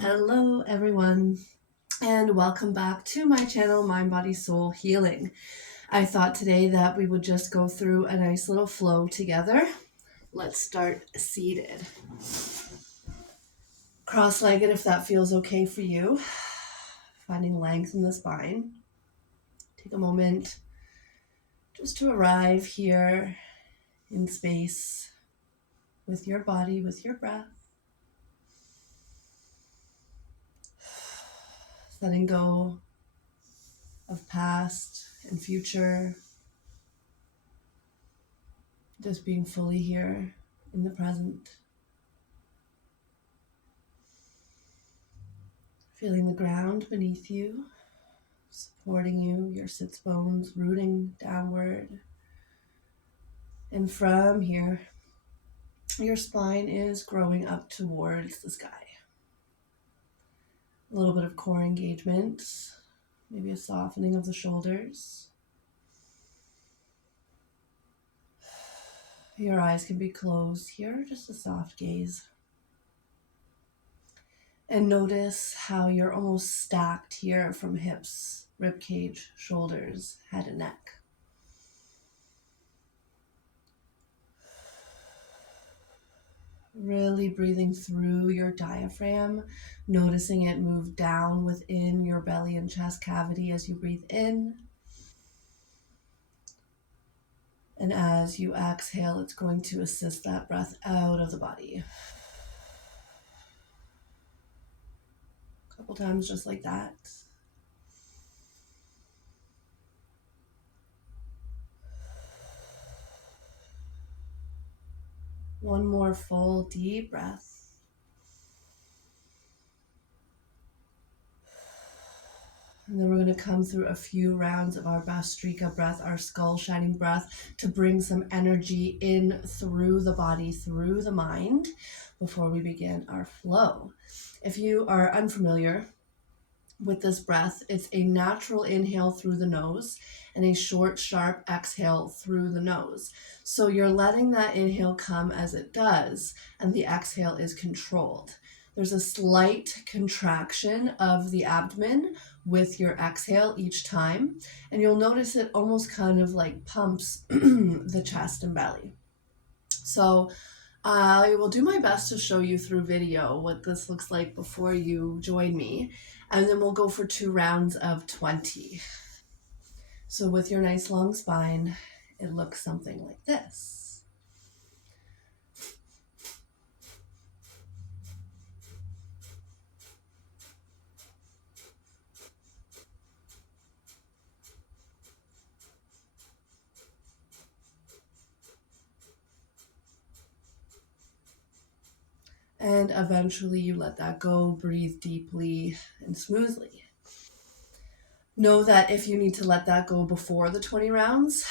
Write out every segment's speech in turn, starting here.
Hello everyone, and welcome back to my channel, Mind, Body, Soul Healing. I thought today that we would just go through a nice little flow together. Let's start seated. Cross-legged if that feels okay for you. Finding length in the spine. Take a moment just to arrive here in space with your body, with your breath. Letting go of past and future. Just being fully here in the present. Feeling the ground beneath you, supporting you, your sits bones rooting downward. And from here, your spine is growing up towards the sky. A little bit of core engagement, maybe a softening of the shoulders. Your eyes can be closed here, just a soft gaze. And notice how you're almost stacked here from hips, rib cage, shoulders, head and neck. Really breathing through your diaphragm, noticing it move down within your belly and chest cavity as you breathe in. And as you exhale, it's going to assist that breath out of the body. A couple times just like that. One more full deep breath. And then we're going to come through a few rounds of our Bastrika breath, our skull shining breath, to bring some energy in through the body, through the mind, before we begin our flow. If you are unfamiliar with this breath, it's a natural inhale through the nose and a short, sharp exhale through the nose. So you're letting that inhale come as it does, and the exhale is controlled. There's a slight contraction of the abdomen with your exhale each time, and you'll notice it almost kind of like pumps the chest and belly. So I will do my best to show you through video what this looks like before you join me, and then we'll go for 2 rounds of 20. So with your nice long spine, it looks something like this. And eventually you let that go, breathe deeply and smoothly. Know that if you need to let that go before the 20 rounds,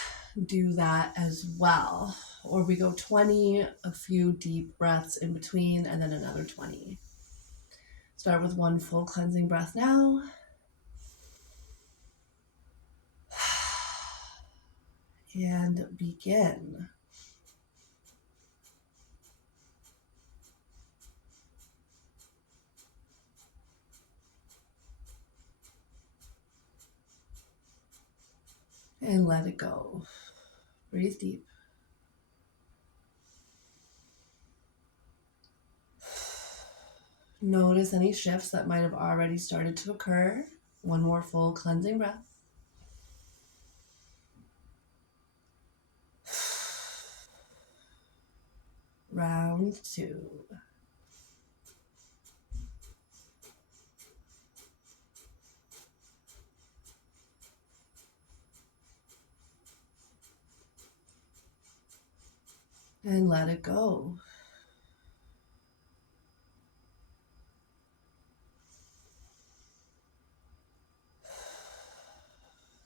do that as well. Or we go 20, a few deep breaths in between, and then another 20. Start with 1 full cleansing breath now. And begin. And let it go. Breathe deep. Notice any shifts that might have already started to occur. 1 more full cleansing breath. Round 2. And let it go.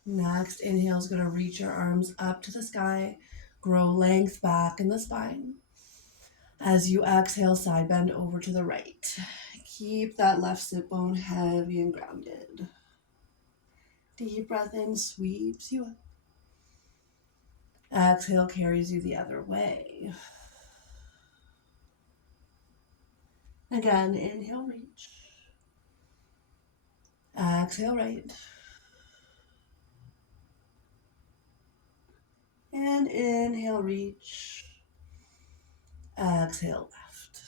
Next, inhale is going to reach your arms up to the sky. Grow length back in the spine. As you exhale, side bend over to the right. Keep that left sit bone heavy and grounded. Deep breath in, sweeps you up. Exhale carries you the other way. Again, inhale, reach. Exhale right. And inhale, reach. Exhale, left.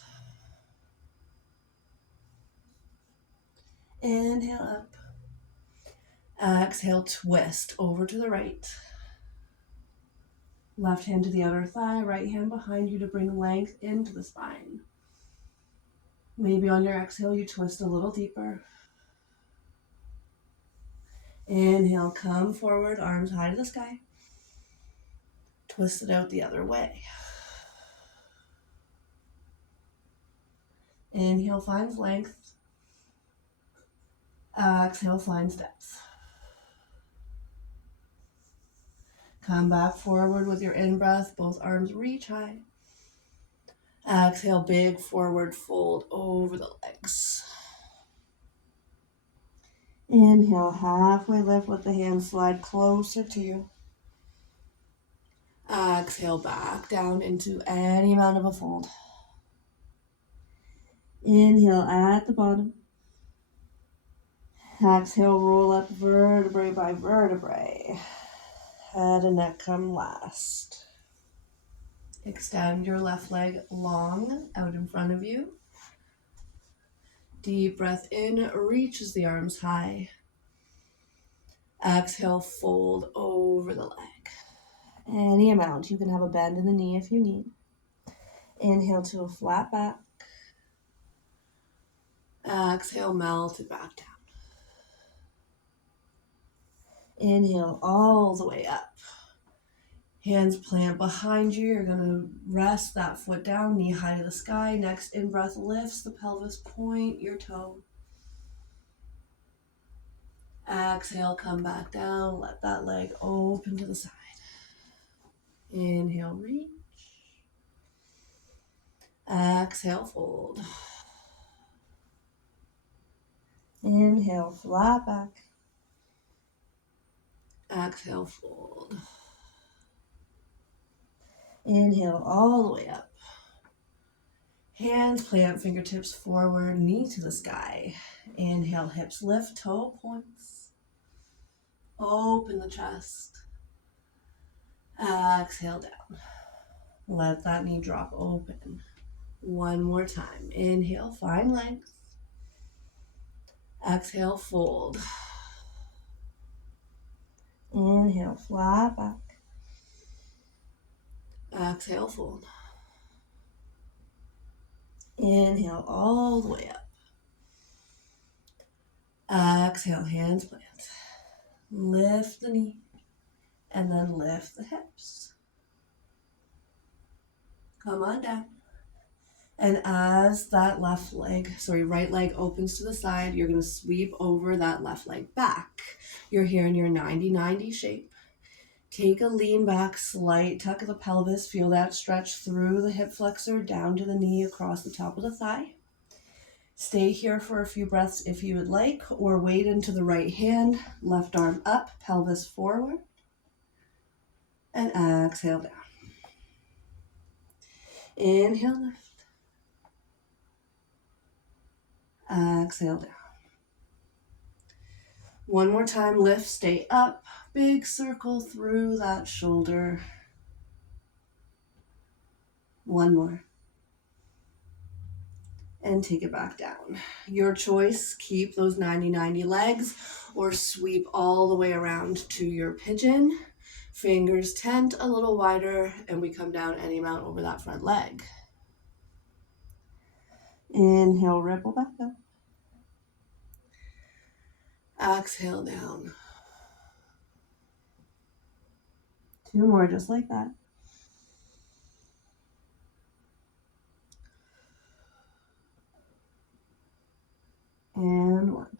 Inhale up. Exhale, twist over to the right. Left hand to the outer thigh, right hand behind you to bring length into the spine. Maybe on your exhale, you twist a little deeper. Inhale, come forward, arms high to the sky. Twist it out the other way. Inhale finds length. Exhale finds depth. Come back forward with your in-breath. Both arms reach high. Exhale, big forward fold over the legs. Inhale, halfway lift with the hands slide closer to you. Exhale, back down into any amount of a fold. Inhale at the bottom. Exhale, roll up vertebrae by vertebrae. Head and neck come last. Extend your left leg long out in front of you. Deep breath in, reaches the arms high. Exhale, fold over the leg. Any amount. You can have a bend in the knee if you need. Inhale to a flat back. Exhale, melt it back down. Inhale all the way up. Hands plant behind you. You're going to rest that foot down, knee high to the sky. Next in-breath lifts the pelvis, point your toe. Exhale, come back down. Let that leg open to the side. Inhale, reach. Exhale, fold. Inhale, flat back. Exhale, fold. Inhale all the way up. Hands plant, fingertips forward, knee to the sky. Inhale, hips lift, toe points. Open the chest. Exhale down. Let that knee drop open. One more time. Inhale, find length. Exhale, fold. Inhale, flat back. Exhale, fold. Inhale all the way up. Exhale, hands plant. Lift the knee and then lift the hips. Come on down. And as that right leg opens to the side, you're going to sweep over that left leg back. You're here in your 90-90 shape. Take a lean back, slight tuck of the pelvis. Feel that stretch through the hip flexor, down to the knee, across the top of the thigh. Stay here for a few breaths if you would like, or wade into the right hand, left arm up, pelvis forward, and exhale down. Inhale, lift. Exhale down. One more time, lift, stay up, big circle through that shoulder. One more. And take it back down. Your choice, keep those 90-90 legs or sweep all the way around to your pigeon. Fingers tent a little wider and we come down any amount over that front leg. Inhale, ripple back up. Exhale down. Two more just like that. And one.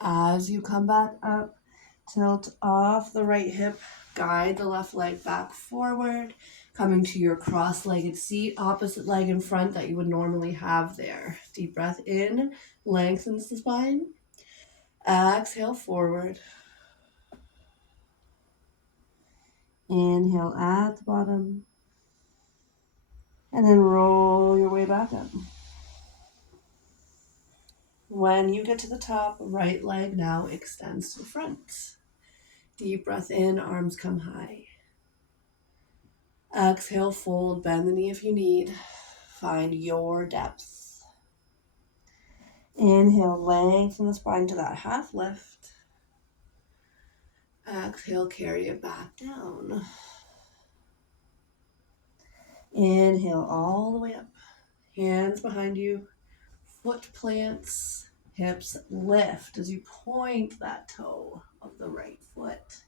As you come back up, tilt off the right hip, guide the left leg back forward, coming to your cross-legged seat, opposite leg in front that you would normally have there. Deep breath in, lengthens the spine. Exhale forward. Inhale at the bottom. And then roll your way back back up. When you get to the top, right leg now extends to the front. Deep breath in, arms come high. Exhale, fold, bend the knee if you need. Find your depth. Inhale, lengthen the spine to that half lift. Exhale, carry it back down. Inhale all the way up. Hands behind you. Foot plants. Hips lift as you point that toe of the right foot.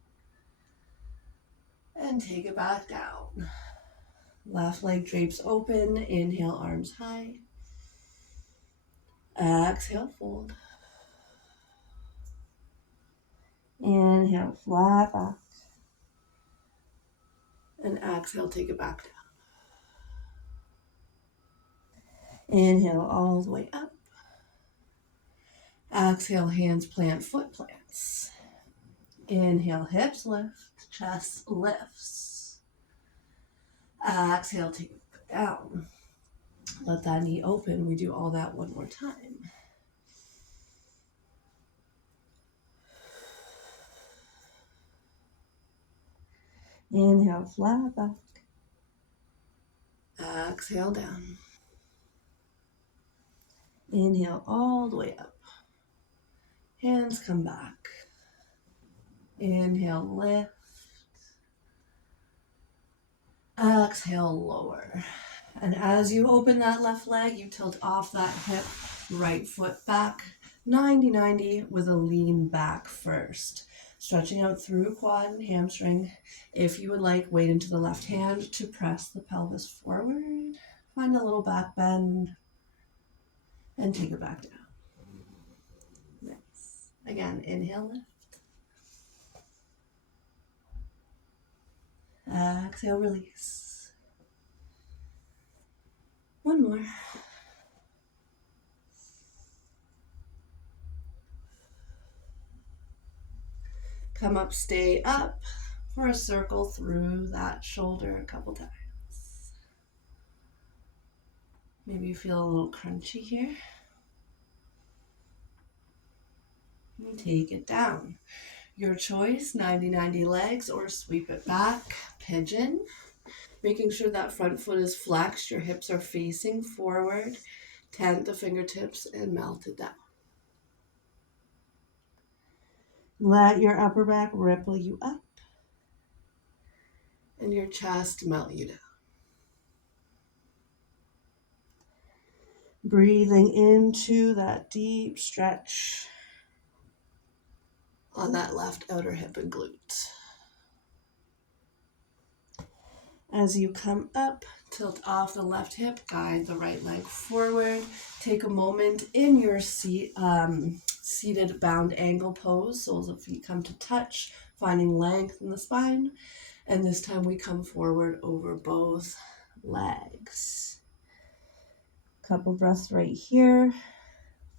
And take it back down. Left leg drapes open. Inhale, arms high. Exhale, fold. Inhale, flat back. And exhale, take it back down. Inhale all the way up. Exhale, hands plant, foot plants. Inhale, hips lift, chest lifts. Exhale, take it down. Let that knee open. We do all that one more time. Inhale, flat back. Exhale, down. Inhale all the way up. Hands come back. Inhale, lift. Exhale, lower. And as you open that left leg, you tilt off that hip, right foot back, 90-90 with a lean back first. Stretching out through quad and hamstring. If you would like, weight into the left hand to press the pelvis forward. Find a little back bend and take it back down. Nice. Again, inhale, lift. Exhale, release. One more. Come up, stay up for a circle through that shoulder a couple times. Maybe you feel a little crunchy here. And take it down. Your choice, 90-90 legs or sweep it back, pigeon. Making sure that front foot is flexed, your hips are facing forward. Tent the fingertips and melt it down. Let your upper back ripple you up and your chest melt you down. Breathing into that deep stretch on that left outer hip and glute. As you come up, tilt off the left hip, guide the right leg forward. Take a moment in your seated bound angle pose. Soles of feet come to touch, finding length in the spine. And this time we come forward over both legs. Couple breaths right here.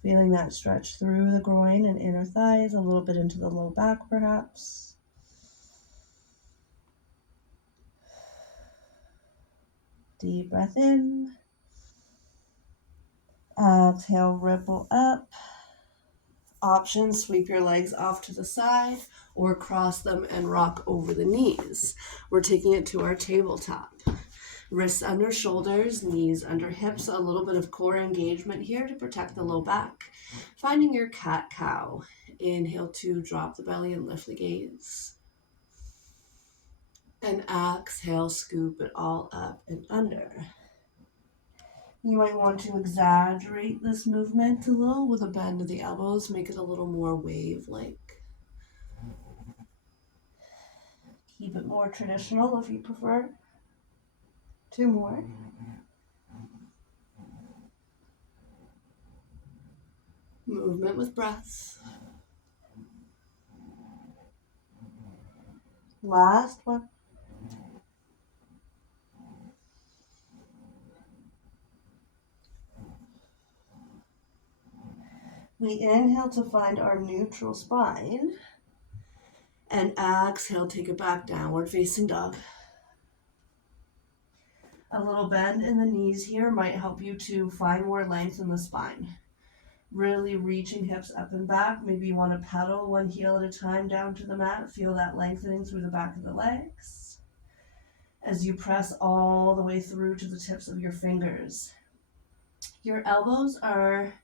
Feeling that stretch through the groin and inner thighs, a little bit into the low back perhaps. Deep breath in. Exhale, ripple up. Option, sweep your legs off to the side or cross them and rock over the knees. We're taking it to our tabletop. Wrists under shoulders, knees under hips, a little bit of core engagement here to protect the low back. Finding your cat-cow. Inhale to drop the belly and lift the gaze. And exhale, scoop it all up and under. You might want to exaggerate this movement a little with a bend of the elbows, make it a little more wave-like. Keep it more traditional if you prefer. 2 more. Movement with breaths. Last one. We inhale to find our neutral spine. And exhale, take it back, downward facing dog. A little bend in the knees here might help you to find more length in the spine. Really reaching hips up and back. Maybe you want to pedal one heel at a time down to the mat. Feel that lengthening through the back of the legs as you press all the way through to the tips of your fingers. Your elbows are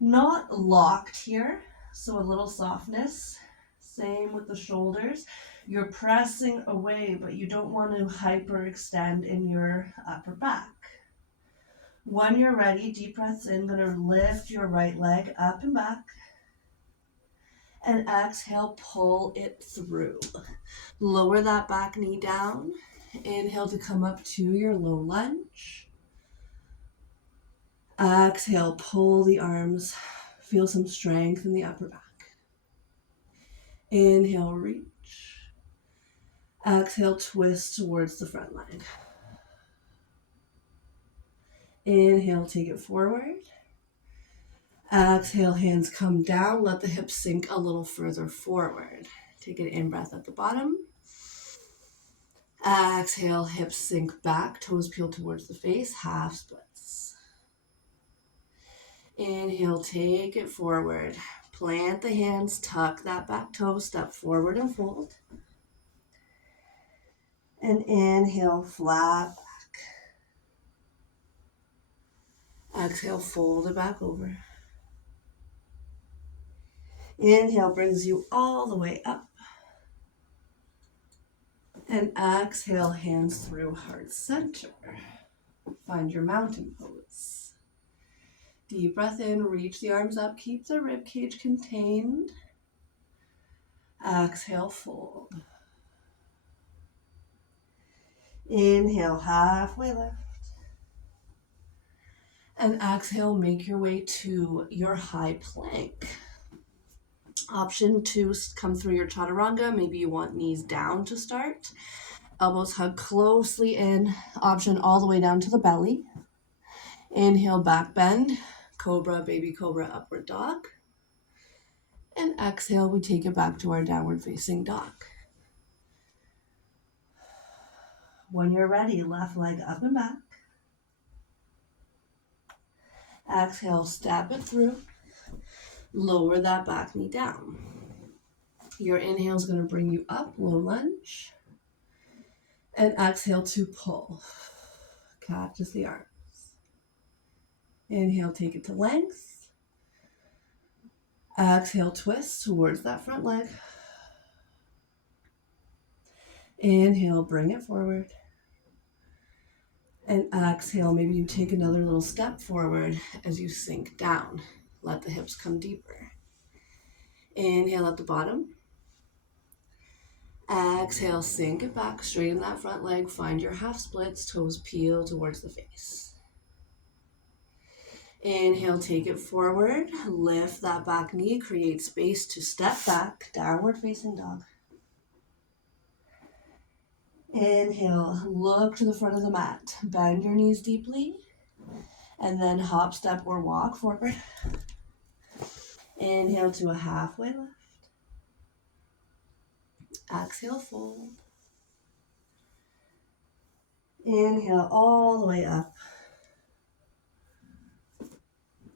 not locked here, so a little softness. Same with the shoulders. You're pressing away, but you don't want to hyperextend in your upper back. When you're ready, deep breaths in, going to lift your right leg up and back. And exhale, pull it through. Lower that back knee down. Inhale to come up to your low lunge. Exhale, pull the arms. Feel some strength in the upper back. Inhale, reach. Exhale, twist towards the front leg. Inhale, take it forward. Exhale, hands come down. Let the hips sink a little further forward. Take an in-breath at the bottom. Exhale, hips sink back, toes peel towards the face, half splits. Inhale, take it forward. Plant the hands, tuck that back toe, step forward and fold. And inhale, flat back. Exhale, fold it back over. Inhale brings you all the way up. And exhale, hands through heart center. Find your mountain pose. Deep breath in, reach the arms up, keep the rib cage contained. Exhale, fold. Inhale, halfway lift. And exhale, make your way to your high plank. Option 2, come through your chaturanga. Maybe you want knees down to start. Elbows hug closely in. Option all the way down to the belly. Inhale, back bend. Cobra, baby cobra, upward dog. And exhale, we take it back to our downward facing dog. When you're ready, left leg up and back. Exhale, step it through. Lower that back knee down. Your inhale is going to bring you up, low lunge. And exhale to pull. Catches the arms. Inhale, take it to length. Exhale, twist towards that front leg. Inhale, bring it forward. And exhale, maybe you take another little step forward as you sink down. Let the hips come deeper. Inhale at the bottom. Exhale, sink it back, straighten that front leg, find your half splits, toes peel towards the face. Inhale, take it forward, lift that back knee, create space to step back, downward facing dog. Inhale, look to the front of the mat, bend your knees deeply, and then hop, step, or walk forward. Inhale to a halfway lift. Exhale, fold. Inhale all the way up.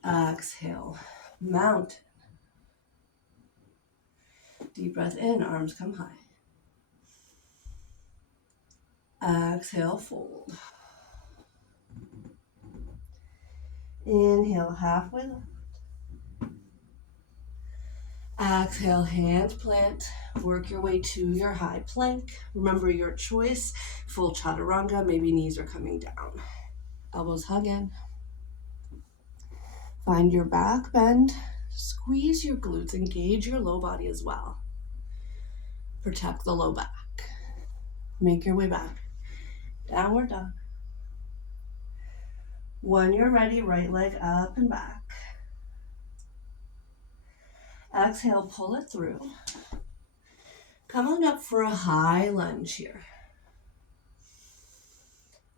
Exhale, mountain. Deep breath in, arms come high. Exhale, fold. Inhale, halfway lift. Exhale, hand plant. Work your way to your high plank. Remember your choice. Full chaturanga, maybe knees are coming down. Elbows hug in. Find your back bend. Squeeze your glutes. Engage your low body as well. Protect the low back. Make your way back. Downward dog. When you're ready, right leg up and back. Exhale, pull it through. Come on up for a high lunge here.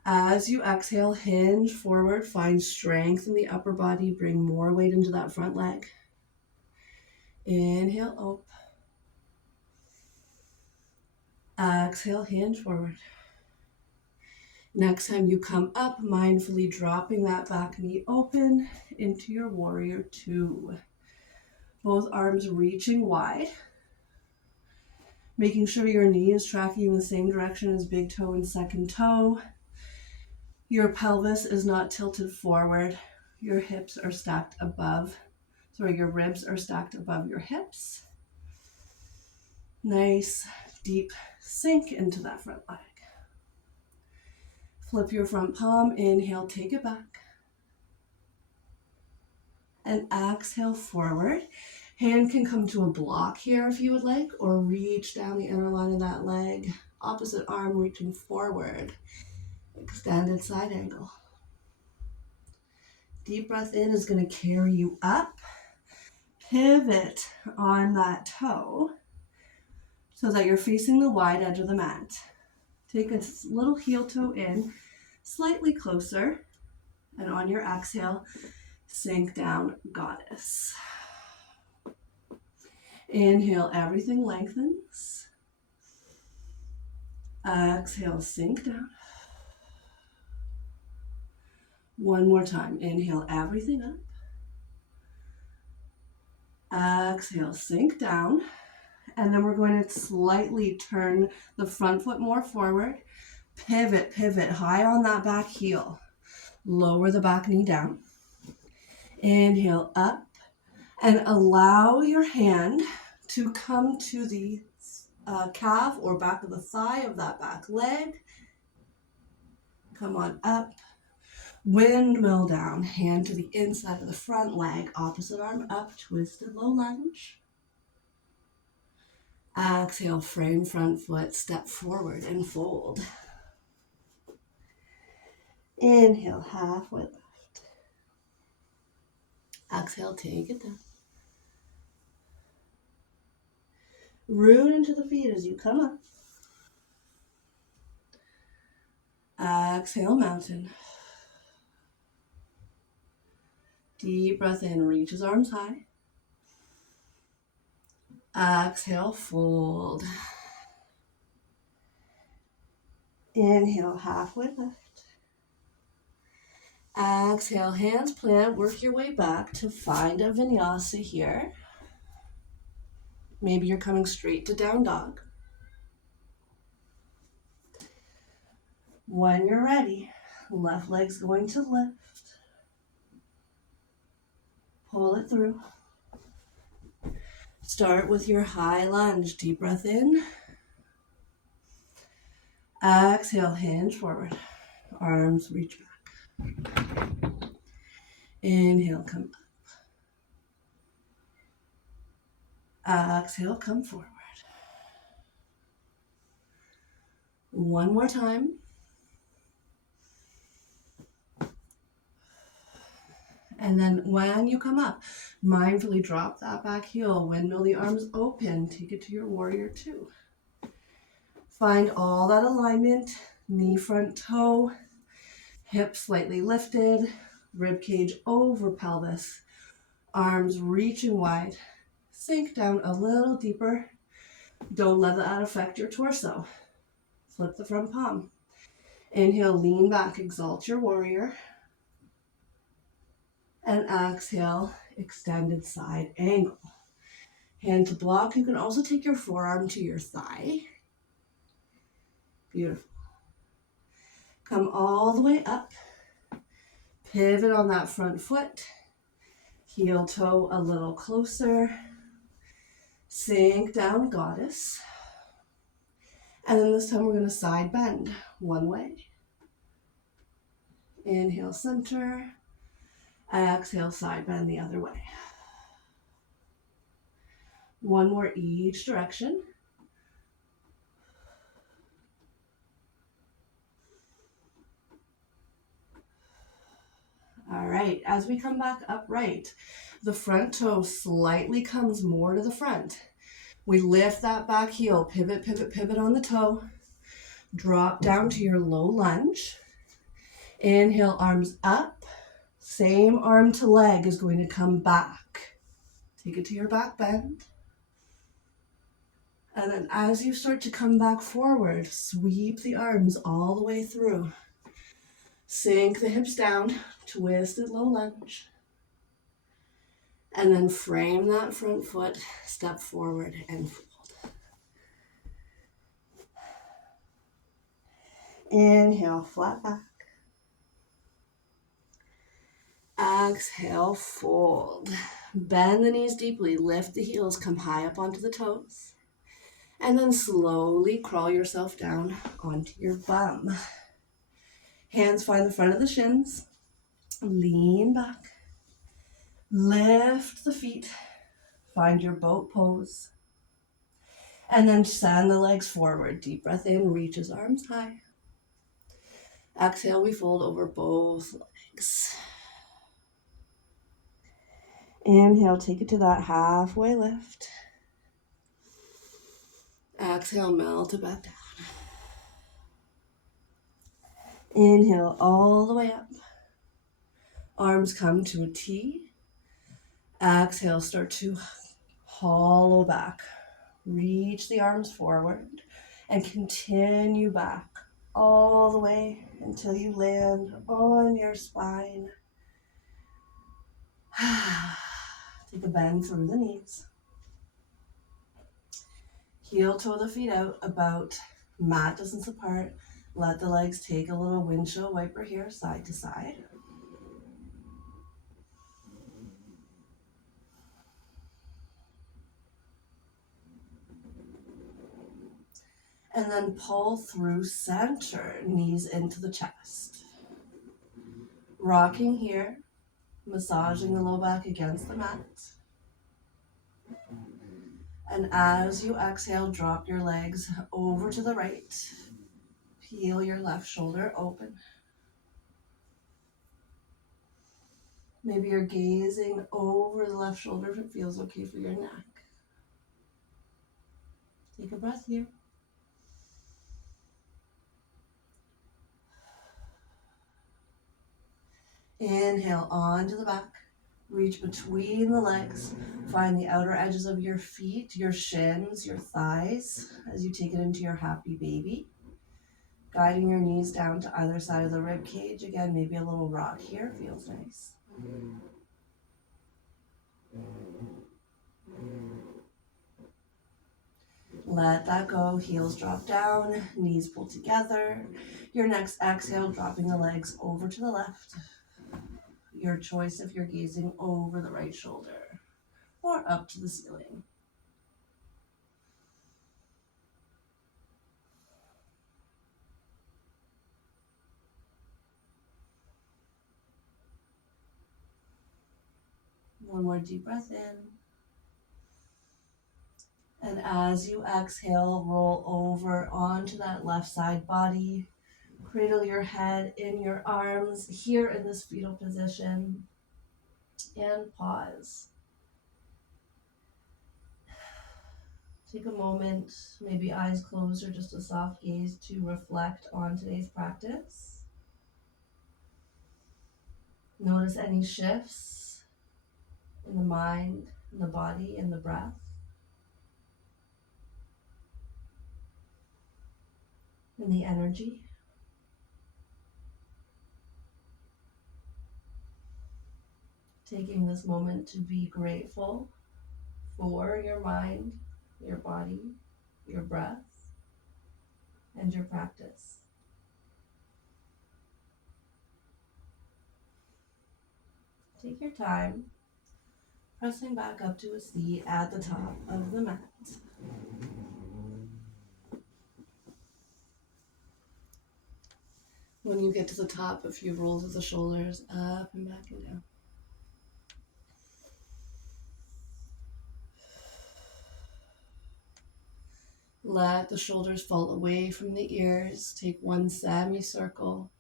As you exhale, hinge forward, find strength in the upper body, bring more weight into that front leg. Inhale, up. Exhale, hinge forward. Next time you come up, mindfully dropping that back knee open into your warrior two. Both arms reaching wide. Making sure your knee is tracking in the same direction as big toe and second toe. Your pelvis is not tilted forward. Your hips are stacked above. Your ribs are stacked above your hips. Nice, deep sink into that front leg. Flip your front palm, inhale, take it back. And exhale forward. Hand can come to a block here if you would like, or reach down the inner line of that leg. Opposite arm reaching forward. Extended side angle. Deep breath in is going to carry you up. Pivot on that toe so that you're facing the wide edge of the mat. Take a little heel toe in, slightly closer, and on your exhale, sink down, goddess. Inhale, everything lengthens. Exhale, sink down. One more time. Inhale, everything up. Exhale, sink down. And then we're going to slightly turn the front foot more forward. Pivot high on that back heel. Lower the back knee down. Inhale up and allow your hand to come to the calf or back of the thigh of that back leg. Come on up. Windmill down. Hand to the inside of the front leg. Opposite arm up. Twisted low lunge. Exhale, frame front foot. Step forward and fold. Inhale, halfway lift. Exhale, take it down. Root into the feet as you come up. Exhale, mountain. Deep breath in, reaches arms high. Exhale, fold. Inhale, halfway lift. Exhale, hands plant, work your way back to find a vinyasa here. Maybe you're coming straight to down dog. When you're ready, left leg's going to lift. Pull it through. Start with your high lunge. Deep breath in. Exhale, hinge forward. Arms reach back. Inhale, come up. Exhale, come forward. One more time. And then when you come up, mindfully drop that back heel, windmill the arms open, take it to your warrior two. Find all that alignment, knee front toe, hips slightly lifted, rib cage over pelvis, arms reaching wide. Sink down a little deeper. Don't let that affect your torso. Flip the front palm. Inhale, lean back, exalt your warrior. And exhale, extended side angle. Hand to block. You can also take your forearm to your thigh. Beautiful. Come all the way up. Pivot on that front foot. Heel toe a little closer. Sink down, goddess. And then this time we're going to side bend one way. Inhale, center. Exhale, side bend the other way. One more each direction. All right, as we come back upright, the front toe slightly comes more to the front. We lift that back heel, pivot on the toe. Drop down to your low lunge. Inhale, arms up. Same arm to leg is going to come back. Take it to your back bend. And then as you start to come back forward, sweep the arms all the way through. Sink the hips down, twisted low lunge. And then frame that front foot, step forward and fold. Inhale, flat back. Exhale, fold. Bend the knees deeply, lift the heels, come high up onto the toes. And then slowly crawl yourself down onto your bum. Hands find the front of the shins. Lean back. Lift the feet. Find your boat pose. And then send the legs forward. Deep breath in, reaches arms high. Exhale, we fold over both legs. Inhale, take it to that halfway lift. Exhale, melt it back down. Inhale all the way up. Arms come to a T. Exhale, start to hollow back. Reach the arms forward and continue back all the way until you land on your spine. Take a bend through the knees. Heel toe the feet out about mat distance apart. Let the legs take a little windshield wiper here, side to side. And then pull through center, knees into the chest. Rocking here, massaging the low back against the mat. And as you exhale, drop your legs over to the right. Peel your left shoulder open. Maybe you're gazing over the left shoulder if it feels okay for your neck. Take a breath here. Inhale onto the back. Reach between the legs. Find the outer edges of your feet, your shins, your thighs as you take it into your happy baby. Guiding your knees down to either side of the rib cage. Again, maybe a little rock here. Feels nice. Let that go. Heels drop down. Knees pull together. Your next exhale, dropping the legs over to the left. Your choice if you're gazing over the right shoulder or up to the ceiling. One more deep breath in. And as you exhale, roll over onto that left side body. Cradle your head in your arms here in this fetal position. And pause. Take a moment, maybe eyes closed or just a soft gaze, to reflect on today's practice. Notice any shifts in the mind, in the body, in the breath. In the energy. Taking this moment to be grateful for your mind, your body, your breath, and your practice. Take your time, pressing back up to a seat at the top of the mat. When you get to the top, a few rolls of the shoulders up and back and down. Let the shoulders fall away from the ears. Take one semicircle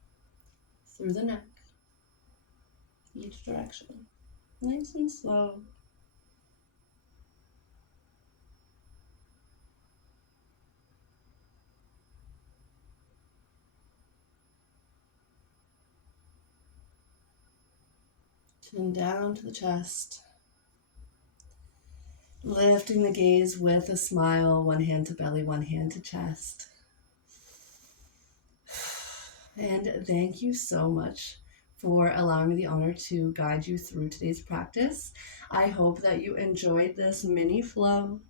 through the neck, each direction. Nice and slow. Chin down to the chest. Lifting the gaze with a smile, one hand to belly, one hand to chest. And thank you so much for allowing me the honor to guide you through today's practice. I hope that you enjoyed this mini flow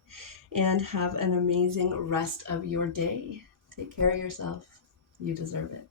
and have an amazing rest of your day. Take care of yourself. You deserve it.